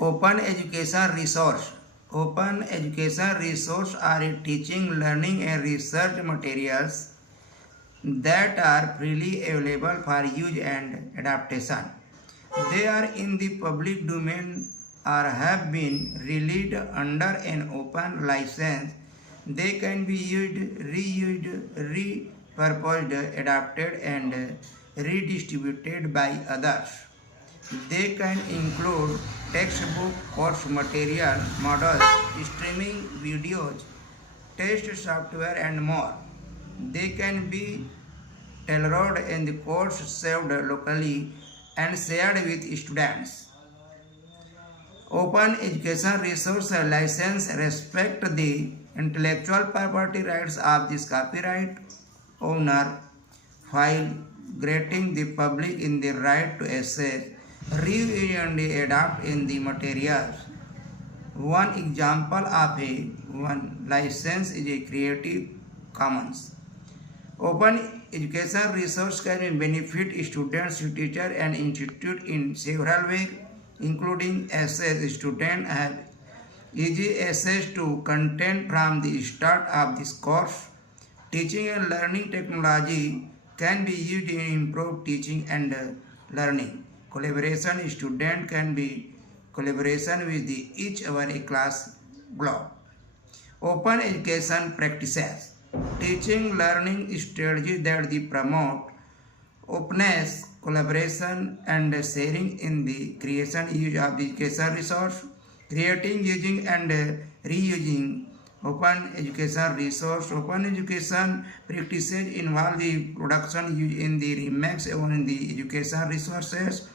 Open education resource. Open education resource are teaching, learning and research materials that are freely available for use and adaptation. They are in the public domain or have been released under an open license. They can be used, reused, repurposed, adapted and redistributed by others. They can include textbook, course material, models, streaming videos, test software and more. They can be tailored in the course served locally and shared with students. Open education resource license respect the intellectual property rights of this copyright owner while granting the public in the right to access, review and adapt in the materials. One example of one license is a Creative Commons. Open education resource can benefit students, teachers and institutes in several ways, including access. Students have easy access to content from the start of this course. Teaching and learning technology can be used in improve teaching and learning. Collaboration. Student can be collaboration with each other a class globe. Open education practices. Teaching learning strategies that promote openness, collaboration and sharing in the creation use of the education resource, creating, using and reusing open education resource. Open education practices involve the production use in the remix on the education resources.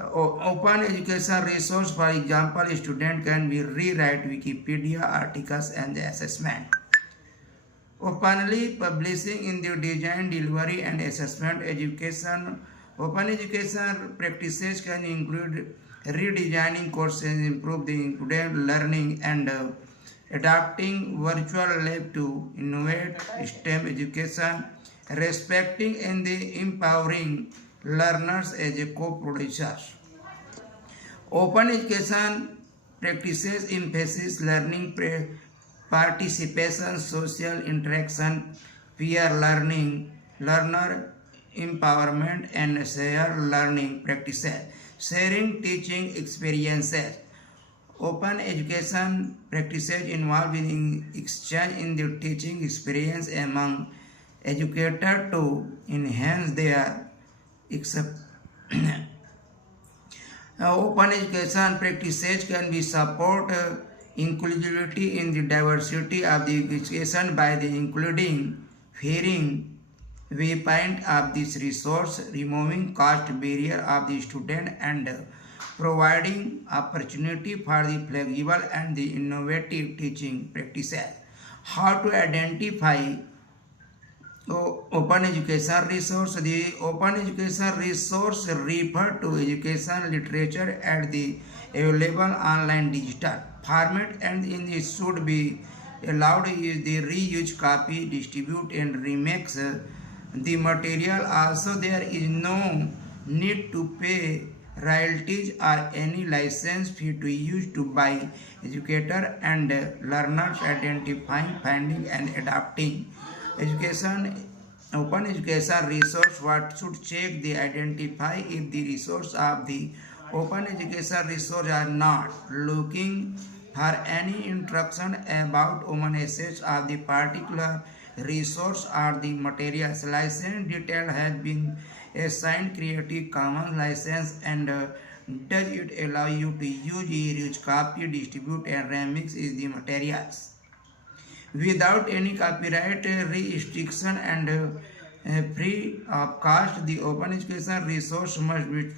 Open education resource, for example, student can be rewrite Wikipedia articles and assessment. Openly publishing in the design, delivery and assessment education. Open education practices can include redesigning courses, improve the student learning and adapting virtual lab to innovate STEM education, respecting and empowering learners as a co-producers. Open education practices emphasis learning participation, social interaction, peer learning, learner empowerment and shared learning practices, sharing teaching experiences. Open education practices involve in exchange in the teaching experience among educators to enhance their Open education practices can be support inclusivity in the diversity of the education by the including varying viewpoint of this resource, removing cost barrier of the student and providing opportunity for the flexible and the innovative teaching practices. How to identify open education resource. The open education resource refer to education literature at the available online digital format and in it should be allowed to use the reuse, copy, distribute and remix the material. Also there is no need to pay royalties or any license fee to use to buy educator and learners identifying, finding and adapting open education resource. What should check the identify if the resource of the open education resource are not looking for any instruction about open access of the particular resource or the materials. License detail has been assigned Creative Commons license and does it allow you to use, copy, distribute and remix the materials without any copyright restriction and free of cost. The open education resource must be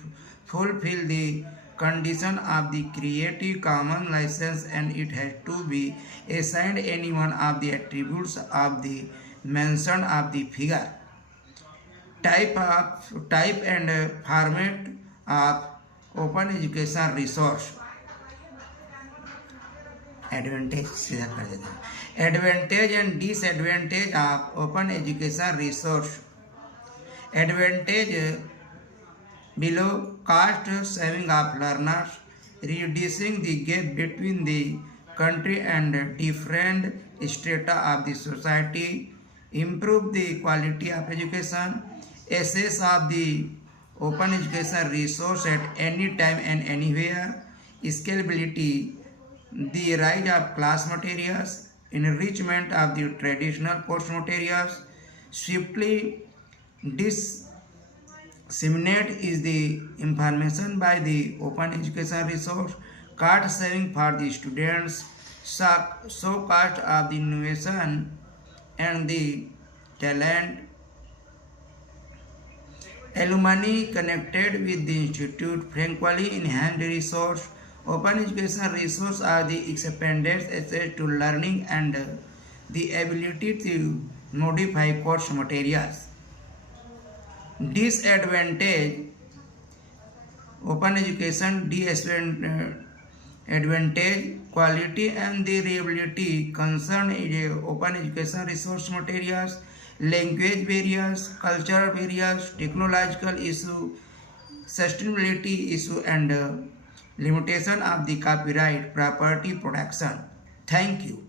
fulfill the condition of the Creative Commons license and it has to be assigned any one of the attributes of the mention of the figure. Type and format of open education resource. Advantage and disadvantage of open education resource. Advantage below: cost saving of learners, reducing the gap between the country and different strata of the society, improve the quality of education, access of the open education resource at any time and anywhere, scalability, the rise of class materials, enrichment of the traditional course materials, swiftly disseminate is the information by the open education resource, cost saving for the students, so cost of the innovation and the talent, alumni connected with the institute, frankly enhanced resource. Open education resources are the expanded access to learning and the ability to modify course materials. Disadvantage: open education disadvantage quality and the reliability concern is open education resource materials, language barriers, cultural barriers, technological issue, sustainability issue and limitation of the copyright property protection. Thank you.